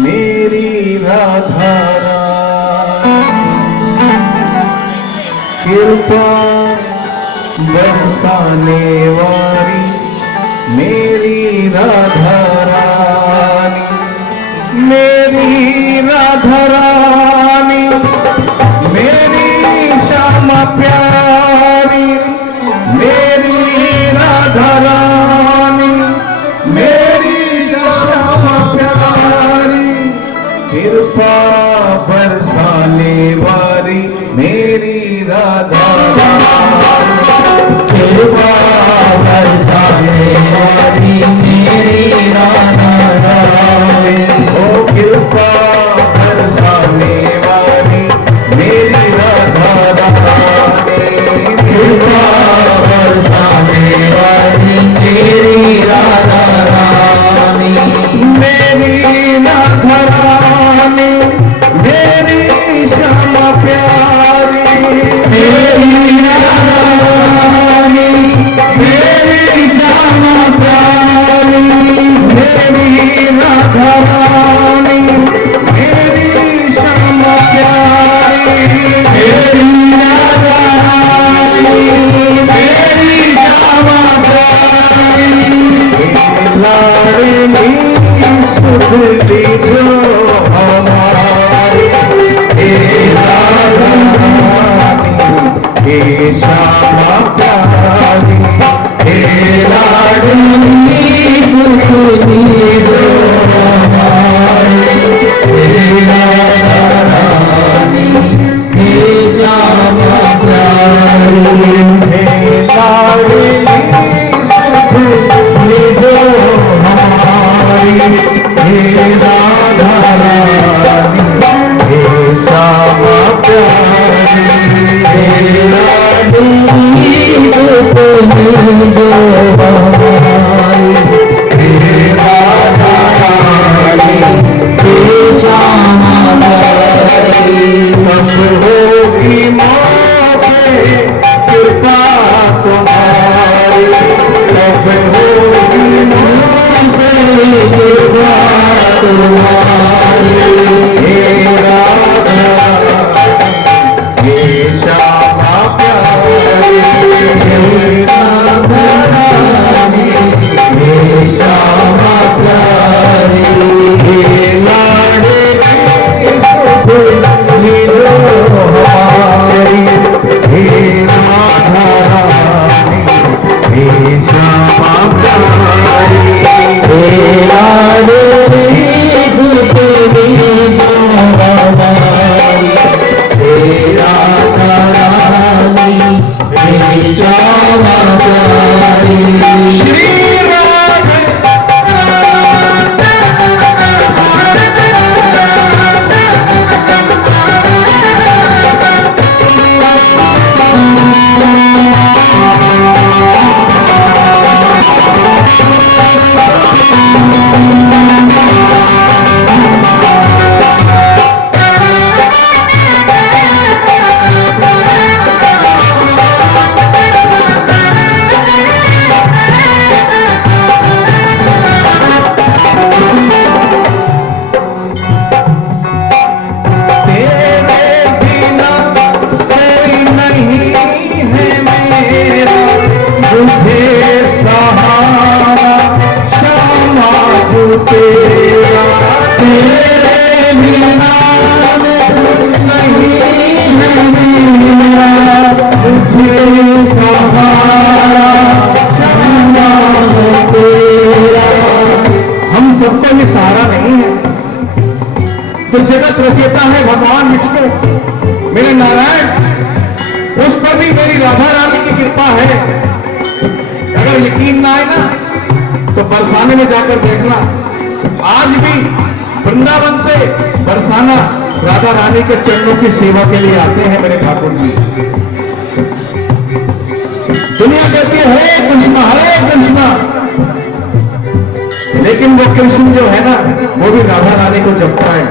मेरी राधा कृपा बरसाने वाली मेरी राधा रानी, मेरी राधा रानी, मेरी श्यामा प्यारी, मेरी राधा रानी, मेरी श्यामा प्यारी, कृपा बरसाने वाली मेरी राधा रानी, कृपा बरसाने वाली मेरी राधा रानी, ओ कृपा बरसाने वाली मेरी राधा रानी, कृपा बरसाने वाली मेरी राधा रानी, मेरी राधा रानी, मेरी श्यामा प्यारी, मेरी राधा रानी, मेरी श्यामा प्यारी, मेरी राधा रानी, मेरी श्यामा प्यारी, मेरी राधा रानी, मेरी श्यामा प्यारी, लाडली सुध लीजो हमारी, हे राधा रानी, हे श्यामा प्यारी, हे लाडली सुध लीजो हमारी, हे राधा रानी, हे श्यामा प्यारी, हे लाडली सुध लीजो हमारी, हे राधा रानी, हे श्यामा प्यारी, हे लाडली सुध लीजो हमारी, हे राधा रानी, हे श्यामा प्यारी, सब होगी मोहे कृपा तुम्हारी, सब होगी मोहे कृपा तुम्हारी, हे राधा हे श्यामा प्यारी, हे राधा रानी, हे श्यामा प्यारी, हे लाडली सुध लीजो हमारी, हे राधा रानी, हे श्यामा प्यारी, हे लाडली सुध लीजो हमारी, हे राधा रानी, हे श्यामा प्यारी, श्री राधे तेरा, तेरे बिना नहीं है मेरा, तुझे सहारा श्यामा तेरा। हम सबको ये सहारा नहीं है, तो जगत रचयिता है भगवान विष्णु मेरे नारायण, उस पर भी मेरी राधा रानी की कृपा है। अगर यकीन ना आए ना तो बरसाने में जाकर देखना, आज भी वृंदावन से बरसाना राधा रानी के चरणों की सेवा के लिए आते हैं मेरे ठाकुर जी। दुनिया कहती है हरे कृष्णा, लेकिन वो कृष्ण जो है ना वो भी राधा रानी को जपता है।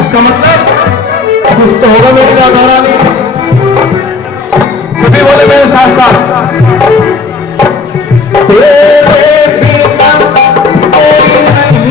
इसका मतलब कुछ तो होगा मेरी राधा रानी। सभी बोले मेरे साथ साथ, तेरे बिना कोई नहीं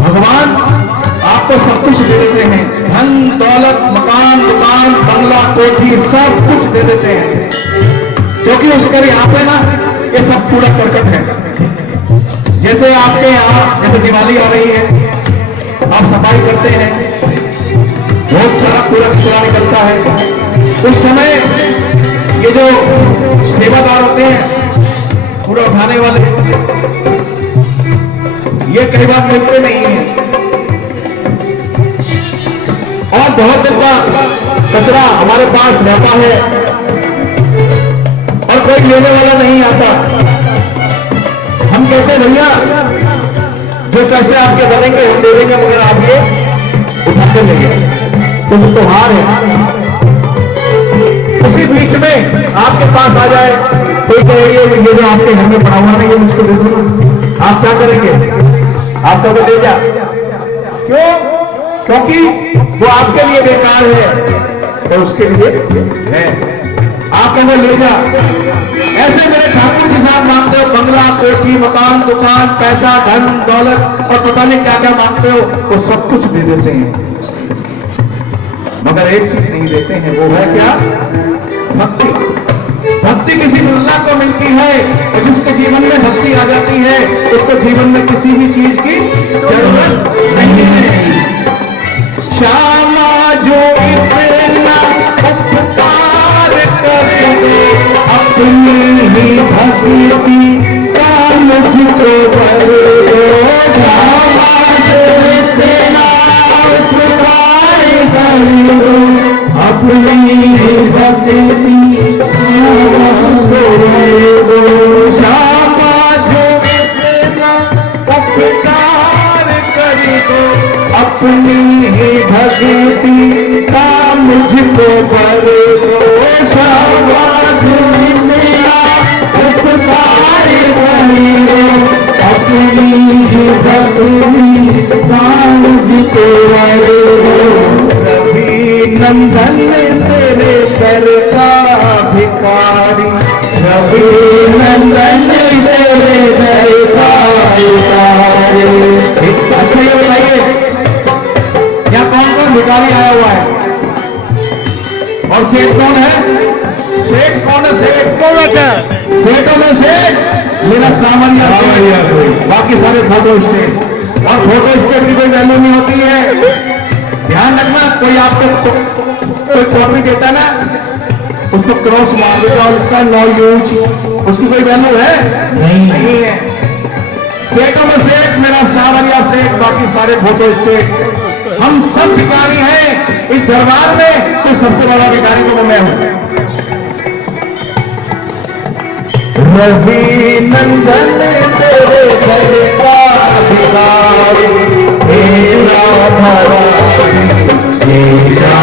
भगवान आपको सब कुछ दे देते हैं, धन दौलत मकान दुकान बंगला कोठी सब कुछ दे देते हैं, क्योंकि उसके यहाँ पे ना ये सब कूड़ा करकट है। जैसे आपके यहाँ जैसे दिवाली आ रही है, आप सफाई करते हैं, बहुत सारा कूड़ा कचरा निकलता है। उस समय ये जो सेवादार होते हैं कूड़ा उठाने वाले, ये कई बार मिलते नहीं है और बहुत दिन का कचरा हमारे पास रहता है और कोई लेने वाला नहीं आता। हम कहते भैया जो पैसे आपके बनेंगे हम दे देंगे, मगर आप ये उठाते नहीं है, तो त्योहार है। उसी बीच में आपके पास आ जाए कोई कहेंगे ये जो आपके घर में पड़ा हुआ नहीं है मुझको दे दो ना, आप क्या करेंगे? आप तो ले जा, क्यों? क्योंकि वो आपके लिए बेकार है और उसके लिए है। आप कहते ले जा। ऐसे मेरे ठाकुर जी साहब मांगते हो बंगला कोठी मकान दुकान पैसा धन दौलत और पता नहीं क्या क्या मांगते हो, वो सब कुछ दे देते हैं, मगर एक चीज नहीं देते हैं, वो है क्या? भक्ति। भक्ति किसी मुल्ला को मिलती है और जिसके जीवन में भक्ति आ जाती है उसको जीवन में किसी भी चीज की जरूरत नहीं है। श्यामा जो इतना उपकार कर दो अपनी ही भक्ति का मुझको कर दो। श्यामा जो इतना उपकार कर दो अपनी ही भक्ति अपनी ही भक्ति का मुझको कर दो। शाबाश मेरा उपकार करी दो अपनी ही भक्ति का मुझको कर दो। रवि नंदन तेरे सर का भिखारी, रवि नंदन तेरे सर का भिखारी। अच्छा ये बताइए यहाँ कौन कौन भिखारी आया हुआ है और सेठ कौन है? सेठ कौन है? सेठ कौन है? सेठों में सेठ मेरा सामान्य, बाकी सारे फोटो स्टेट, और फोटो स्टेट की कोई वैल्यू नहीं होती है। ध्यान रखना, कोई आपको कोई कॉपी देता ना उसको क्रॉस मार देगा और उसका नो यूज, उसकी कोई वैल्यू है? नहीं है। सेठों में सेठ मेरा सावरिया सेठ, बाकी सारे फोटो स्टेट, हम सब भिखारी हैं। इस दरबार में तो सबसे बड़ा भिखारी तो मैं हूं। रवि नंदन तेरे घर का भिखारी तेरा भवानी तेरा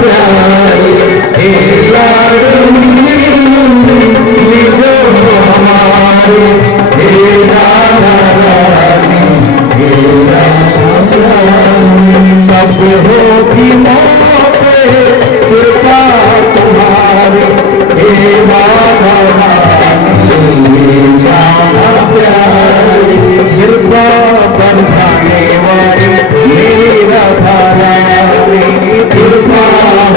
प्यारी तेरा जो हमारे तेरा रानी तेरा कब होगी मौत कृपा तुम्हारी तेरा कृपा बरसाने वाली मेरी राधा रानी कृपा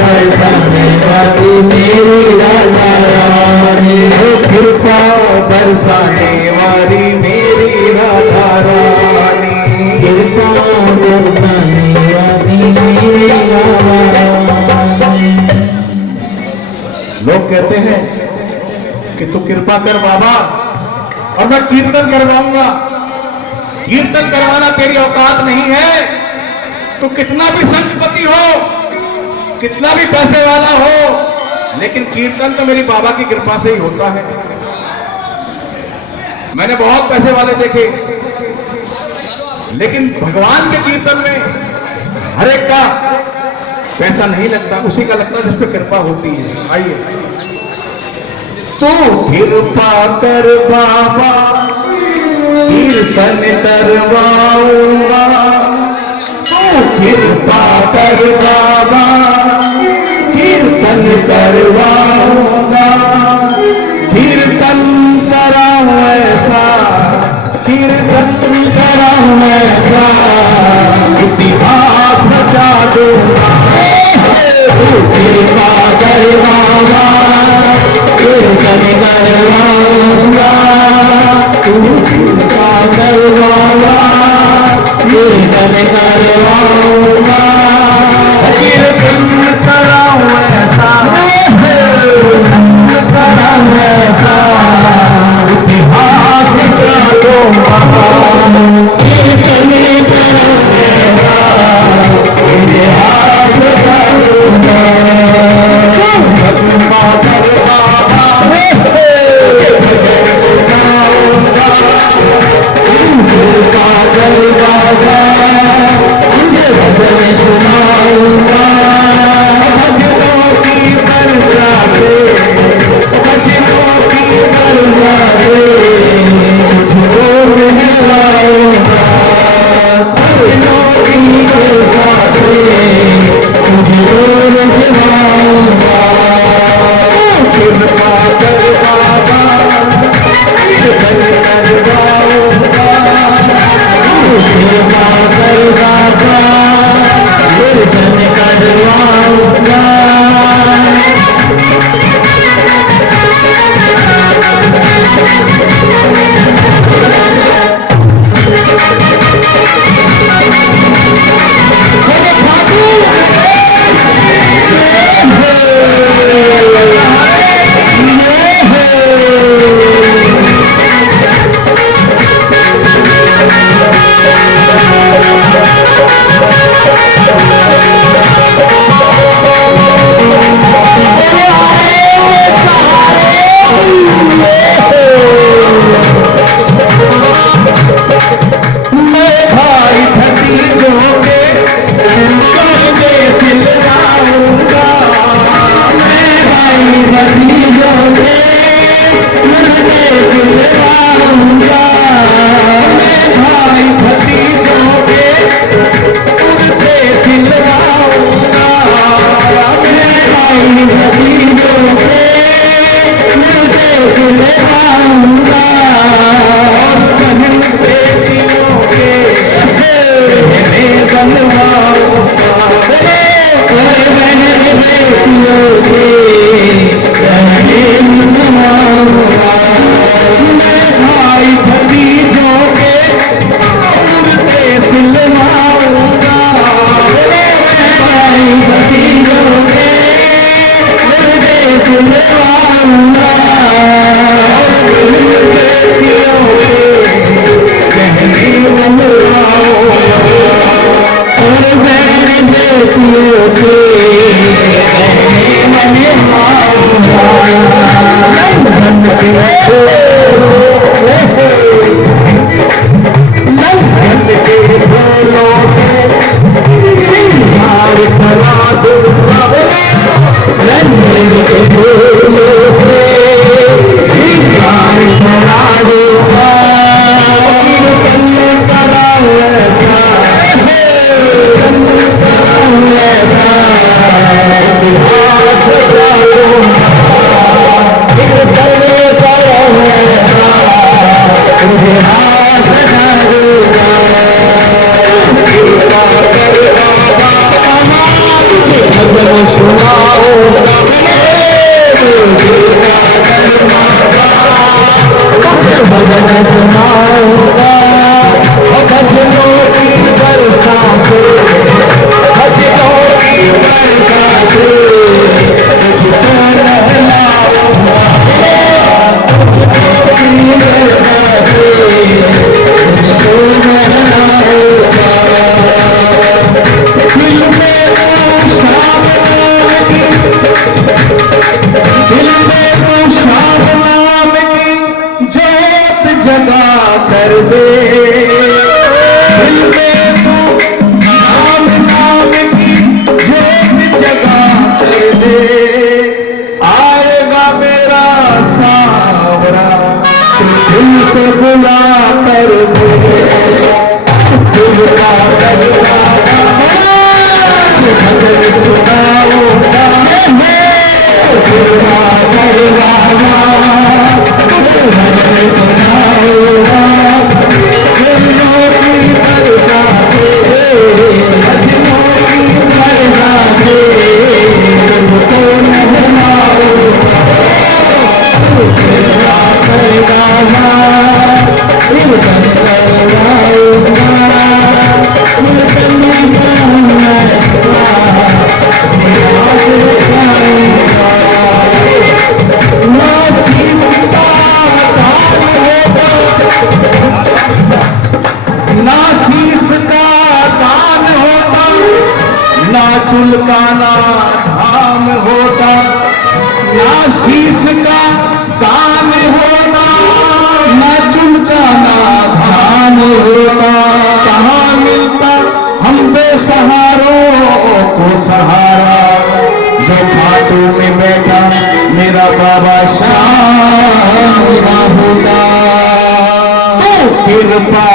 बरसाने वाली मेरी राधा रानी कृपा बरसाने वाली मेरी राधा रानी कृपा बरसाने वाली मेरी राधा रानी। लोग कहते हैं कि तू कृपा कर बाबा और मैं कीर्तन करवाऊंगा। कीर्तन करवाना तेरी औकात नहीं है। तो कितना भी संपत्ति हो, कितना भी पैसे वाला हो, लेकिन कीर्तन तो मेरी बाबा की कृपा से ही होता है। मैंने बहुत पैसे वाले देखे, लेकिन भगवान के कीर्तन में हर एक का पैसा नहीं लगता, उसी का लगता जिस पर कृपा होती है। आइए। तो कृपा कर बाबा कीर्तन करवाऊंगा, तो कृपा कर बाबा कीर्तन करवाऊंगा। कीर्तन कराऊं ऐसा, कीर्तन कराऊं ऐसा, इतिहास बचा दूंगा। कृपा कर बाबा कीर्तन करवाऊंगा, तू कृपा करवाऊंगा कीर्तन करवाऊंगा। कीर्तन कराऊं ऐसा सुनाऊंगा भजनों की बरसाते भजनों की बरसाते तुझको नहलाऊंगा भजनों की बरसाते तुझको नहलाऊंगा दिल में शाम नाम की दिल में शाम नाम की जोत जगा कर दे दिल में शाम नाम की जोत जगा कर दे आएगा मेरा सावरा दिल से बुला कर दे दिल का दरवाजा भजन सुनाऊंगा दिल का दरवाजा भजन सुनाऊंगा भजनों की बरसाते भजनों की बरसाते तुझको नहलाऊंगा तेरा पैगामा भजन करवाऊंगा ना शीश का दान होता ना चुल का ना धाम होता ना शीश का दान होता ना चुल का ना धाम होता कहाँ मिलता हम बेसहारों को सहारा जो खाटू में बैठा मेरा बाबा शाम होता कृपा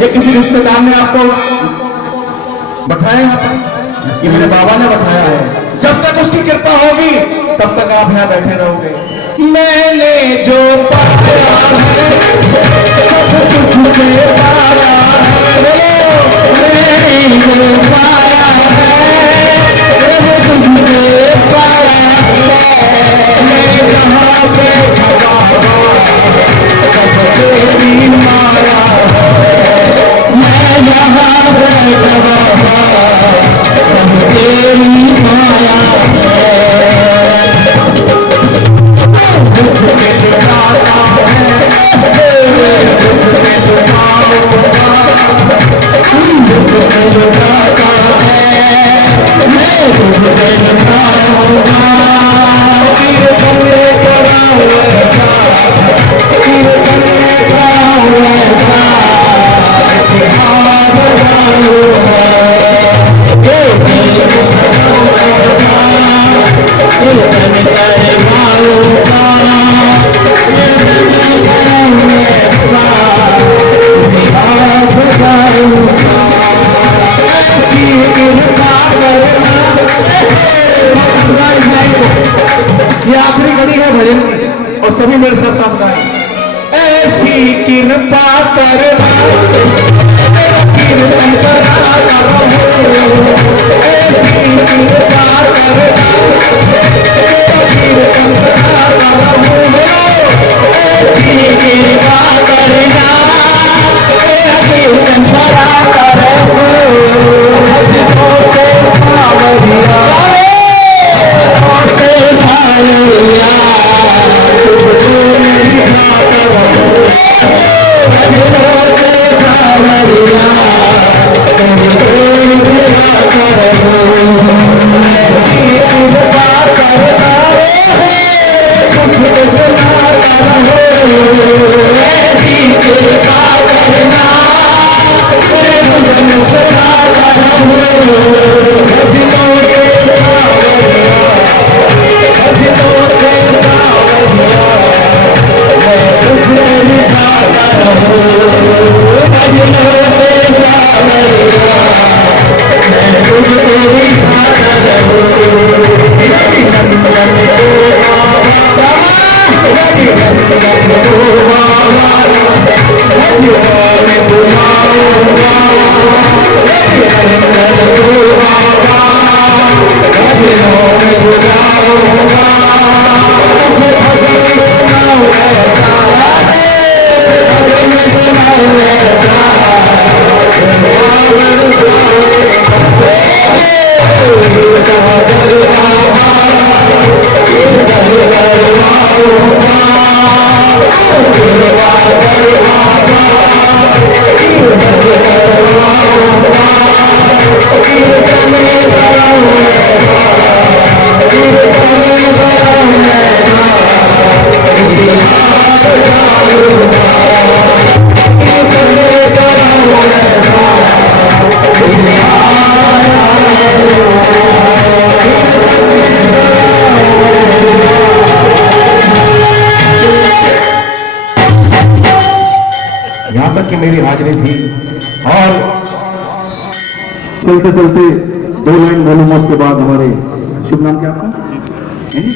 ये किसी रिश्तेदार ने आपको बताया यहाँ पर? ये मेरे बाबा ने बताया है। जब तक उसकी कृपा होगी तब तक आप यहाँ बैठे रहोगे। मैंने जो पाया है सब कुछ से पाया है, मैंने जो पाया है सब कुछ से पाया है। मैं यहाँ पे सब तेरी माया है, मैं यहाँ बैठा सब तेरी माया है। दुख में जाता है कृपा करना कीर्तन करा करो ऐसी कृपा करना कीर्तन करा करो ऐसी कृपा करना कीर्तन करा करो सावरिया सावरिया यहाँ तक कि मेरी हाजिरी थी और चलते चलते 2 लाइन बोलूंगा उसके बाद हमारे शुभ नाम क्या आपका?